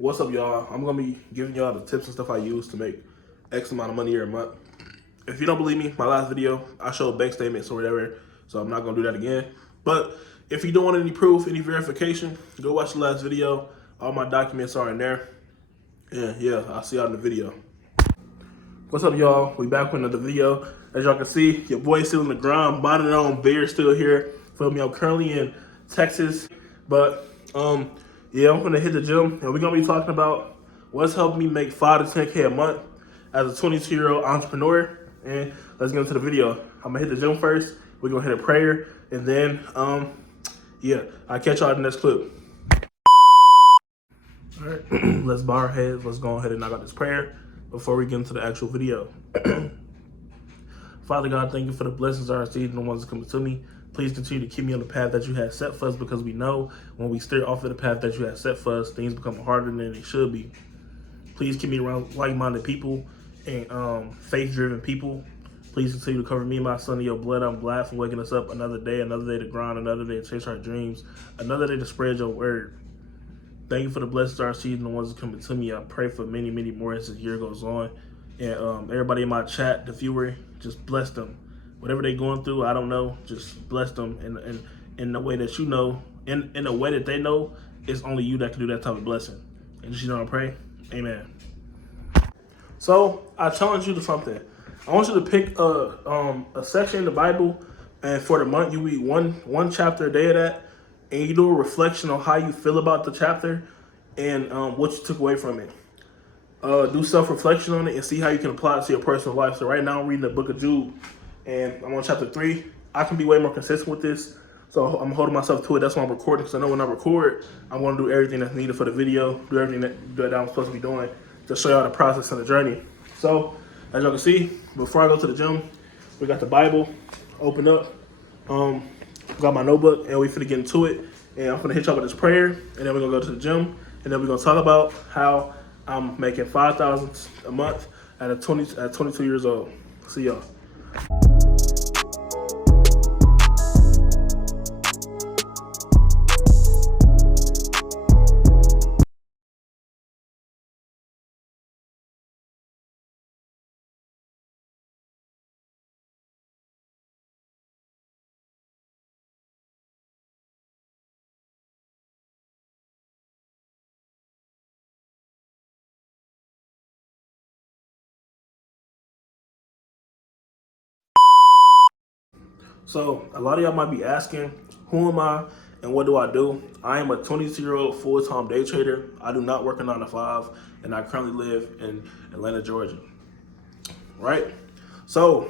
What's up, y'all? I'm gonna be giving y'all the tips and stuff I use to make X amount of money every month. If you don't believe me, my last video, I showed bank statements or whatever, so I'm not gonna do that again. But if you don't want any proof, any verification, go watch the last video. All my documents are in there. And yeah, I'll see y'all in the video. What's up, y'all? We back with another video. As y'all can see, your boy's still in the ground, bonding on beer still here. Feel me? I'm currently in Texas, but yeah, I'm gonna hit the gym, and we're gonna be talking about what's helping me make 5 to 10K a month as a 22-year-old entrepreneur. And let's get into the video. I'm gonna hit the gym first. We're gonna hit a prayer, and then yeah, I'll catch y'all in the next clip. All right, let's bow our heads. Let's go ahead and knock out this prayer before we get into the actual video. Father God, thank you for the blessings I received and the ones that come to me. Please continue to keep me on the path that you have set for us, because we know when we steer off of the path that you have set for us, things become harder than they should be. Please keep me around like-minded people and faith-driven people. Please continue to cover me and my son in your blood. I'm glad for waking us up another day to grind, another day to chase our dreams, another day to spread your word. Thank you for the blessings I received and the ones that coming to me. I pray for many, many more as the year goes on. And everybody in my chat, the viewer, just bless them. Whatever they're going through, I don't know, just bless them in the way that you know, in a way that they know it's only you that can do that type of blessing. And just, I pray, amen. So I challenge you to something. I want you to pick a section in the Bible, and for the month you read one chapter a day of that, and you do a reflection on how you feel about the chapter and what you took away from it. Do self-reflection on it and see how you can apply it to your personal life. So right now I'm reading the book of Jude, and I'm on chapter 3. I can be way more consistent with this, so I'm holding myself to it. That's why I'm recording, because I know when I record, I'm going to do everything that's needed for the video, do everything that I'm supposed to be doing to show y'all the process and the journey. So as y'all can see, before I go to the gym, we got the Bible open up. Got my notebook, and we finna get into it. And I'm gonna hit y'all with this prayer, and then we're gonna go to the gym, and then we're gonna talk about how I'm making 5,000 a month at 22 years old. See y'all. So a lot of y'all might be asking, who am I and what do I do? I am a 22-year-old full-time day trader. I do not work a 9 to 5, and I currently live in Atlanta, Georgia. Right? So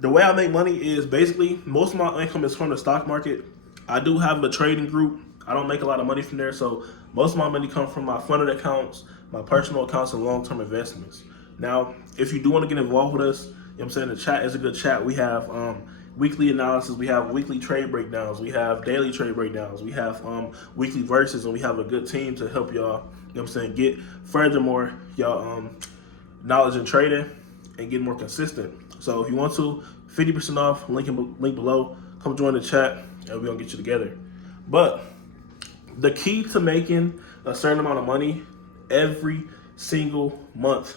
the way I make money is basically most of my income is from the stock market. I do have a trading group. I don't make a lot of money from there, so most of my money comes from my funded accounts, my personal accounts, and long-term investments. Now, if you do want to get involved with us, you know what I'm saying, the chat is a good chat. We have weekly analysis, we have weekly trade breakdowns, we have daily trade breakdowns, we have weekly verses, and we have a good team to help y'all, you know what I'm saying, get furthermore y'all knowledge in trading and get more consistent. So if you want to, 50% off, link below. Come join the chat, and we're gonna get you together. But the key to making a certain amount of money every single month,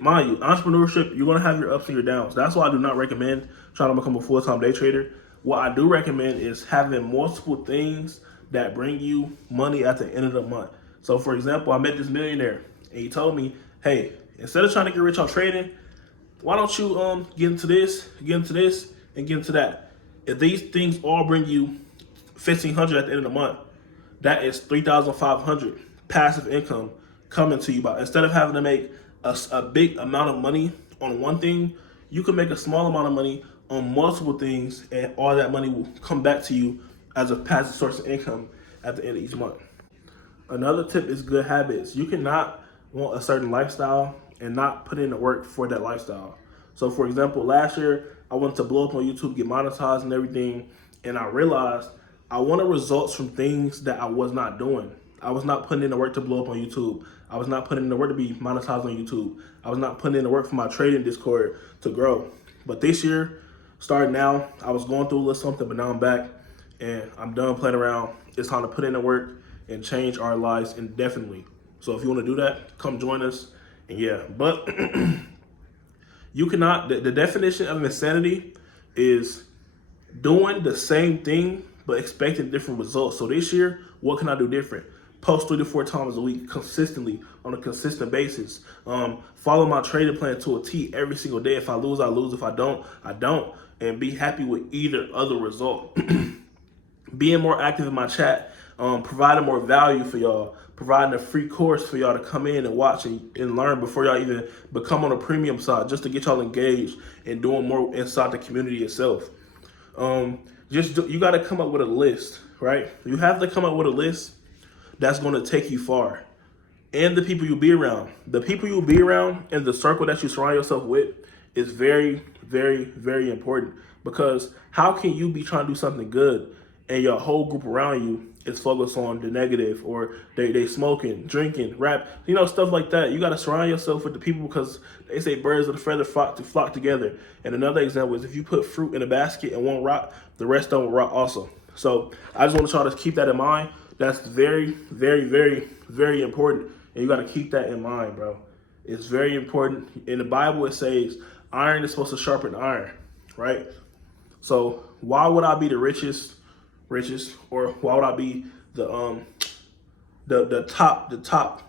mind you, entrepreneurship, you're gonna have your ups and your downs. That's why I do not recommend trying to become a full-time day trader. What I do recommend is having multiple things that bring you money at the end of the month. So for example, I met this millionaire, and he told me, hey, instead of trying to get rich on trading, why don't you get into this, and get into that? If these things all bring you $1,500 at the end of the month, that is $3,500 passive income coming to you. By instead of having to make a big amount of money on one thing, you can make a small amount of money on multiple things, and all that money will come back to you as a passive source of income at the end of each month. Another tip is good habits. You cannot want a certain lifestyle and not put in the work for that lifestyle. So for example, last year I wanted to blow up on YouTube, get monetized and everything, and I realized I wanted results from things that I was not doing. I was not putting in the work to blow up on YouTube. I was not putting in the work to be monetized on YouTube. I was not putting in the work for my trading Discord to grow. But this year, starting now, I was going through a little something, but now I'm back and I'm done playing around. It's time to put in the work and change our lives indefinitely. So if you want to do that, come join us. And yeah, but you cannot, the definition of insanity is doing the same thing but expecting different results. So this year, what can I do different? Post 3 to 4 times a week consistently on a consistent basis. Follow my trading plan to a T every single day. If I lose, I lose. If I don't, I don't. And be happy with either other result. Being more active in my chat, providing more value for y'all, providing a free course for y'all to come in and watch and learn before y'all even become on a premium side, just to get y'all engaged and doing more inside the community itself. You got to come up with a list, right? You have to come up with a list that's going to take you far. And the people you'll be around. The people you'll be around and the circle that you surround yourself with is very, very, very important. Because how can you be trying to do something good and your whole group around you is focused on the negative, or they smoking, drinking, rap, stuff like that? You got to surround yourself with the people, because they say birds of a feather flock together. And another example is if you put fruit in a basket and one rot, the rest don't rot also. So I just want to try to keep that in mind. That's very, very, very, very important. And you got to keep that in mind, bro. It's very important. In the Bible, it says iron is supposed to sharpen iron, right? So why would I be the richest, or why would I be the top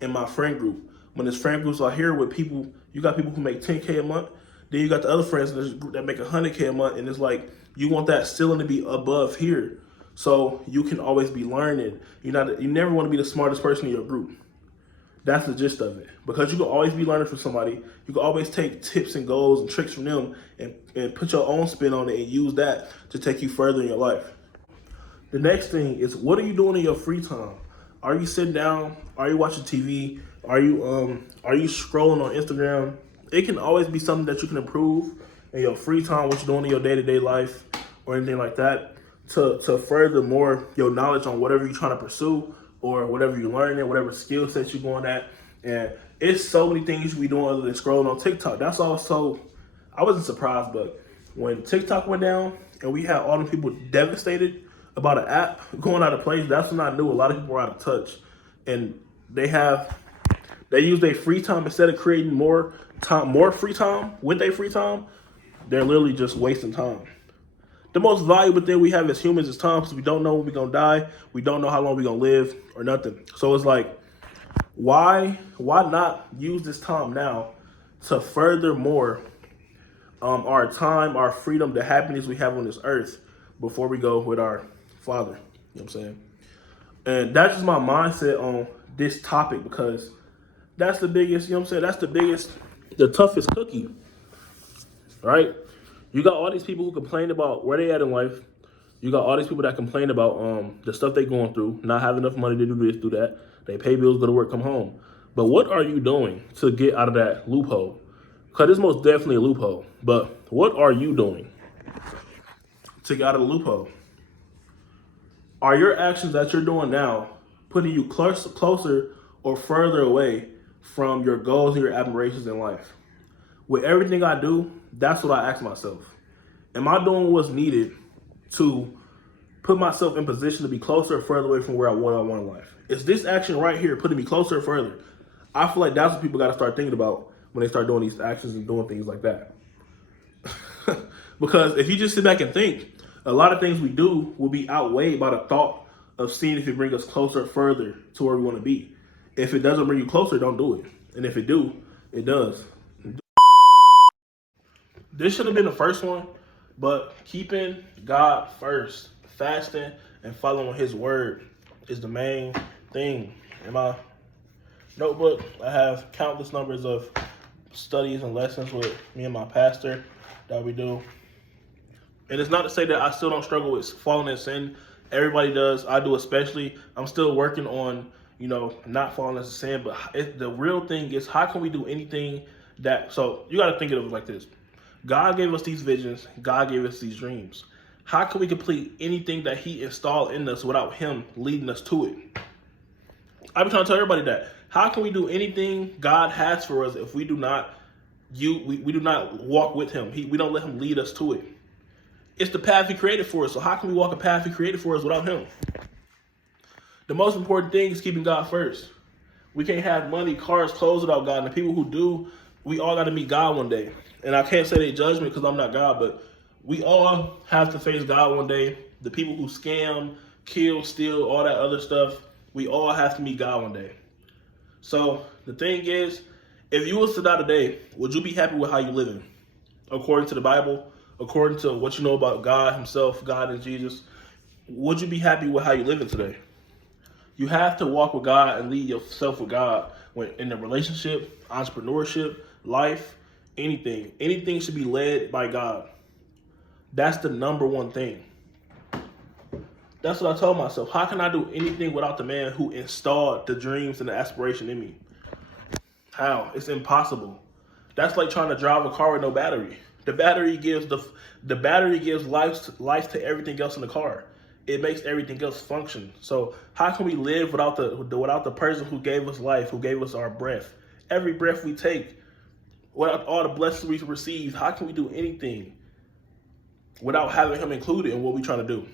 in my friend group? When this friend groups are here with people, you got people who make 10K a month, then you got the other friends in this group that make 100K a month, and it's like you want that ceiling to be above here, so you can always be learning. You never want to be the smartest person in your group. That's the gist of it, because you can always be learning from somebody. You can always take tips and goals and tricks from them and put your own spin on it and use that to take you further in your life. The next thing is, what are you doing in your free time? Are you sitting down? Are you watching TV? Are you scrolling on Instagram? It can always be something that you can improve in your free time, what you're doing in your day-to-day life or anything like that, to further more your knowledge on whatever you're trying to pursue or whatever you're learning, whatever skill sets you're going at. And it's so many things you can be doing other than scrolling on TikTok. That's also, I wasn't surprised, but when TikTok went down and we had all the people devastated about an app going out of place, that's when I knew a lot of people were out of touch. And they use their free time, instead of creating more free time with their free time, they're literally just wasting time. The most valuable thing we have as humans is time, because we don't know when we're going to die. We don't know how long we're going to live or nothing. So it's like, why not use this time now to further more our time, our freedom, the happiness we have on this earth before we go with our Father? You know what I'm saying? And that's just my mindset on this topic, because that's the biggest, the toughest cookie, right? You got all these people who complain about where they at in life. You got all these people that complain about the stuff they going through, not having enough money to do this, do that. They pay bills, go to work, come home. But what are you doing to get out of that loophole? Because it's most definitely a loophole. But what are you doing to get out of the loophole? Are your actions that you're doing now putting you closer or further away from your goals and your admirations in life? With everything I do, that's what I ask myself. Am I doing what's needed to put myself in position to be closer or further away from where I want in life? Is this action right here putting me closer or further? I feel like that's what people got to start thinking about when they start doing these actions and doing things like that. Because if you just sit back and think, a lot of things we do will be outweighed by the thought of seeing if it brings us closer or further to where we want to be. If it doesn't bring you closer, don't do it. And if it do, it does. This should have been the first one, but keeping God first, fasting and following His word is the main thing. In my notebook, I have countless numbers of studies and lessons with me and my pastor that we do. And it's not to say that I still don't struggle with falling in sin. Everybody does. I do especially. I'm still working on, not falling into sin. But the real thing is, how can we do anything that... So you got to think of it like this. God gave us these visions. God gave us these dreams. How can we complete anything that He installed in us without Him leading us to it? I've been trying to tell everybody that. How can we do anything God has for us if we do not walk with Him? We don't let Him lead us to it. It's the path He created for us. So how can we walk a path He created for us without Him? The most important thing is keeping God first. We can't have money, cars, clothes without God. And the people who do, we all got to meet God one day. And I can't say they judge me because I'm not God, but we all have to face God one day. The people who scam, kill, steal, all that other stuff, we all have to meet God one day. So the thing is, if you was to die today, would you be happy with how you living? According to the Bible, according to what you know about God himself, God and Jesus, would you be happy with how you living today? You have to walk with God and lead yourself with God when in a relationship, entrepreneurship, life, anything. Anything should be led by God. That's the number one thing. That's what I told myself. How can I do anything without the man who installed the dreams and the aspiration in me? How? It's impossible. That's like trying to drive a car with no battery. The battery gives life to everything else in the car. It makes everything else function. So how can we live without the person who gave us life, who gave us our breath? Every breath we take, without all the blessings we receive, how can we do anything without having him included in what we're trying to do?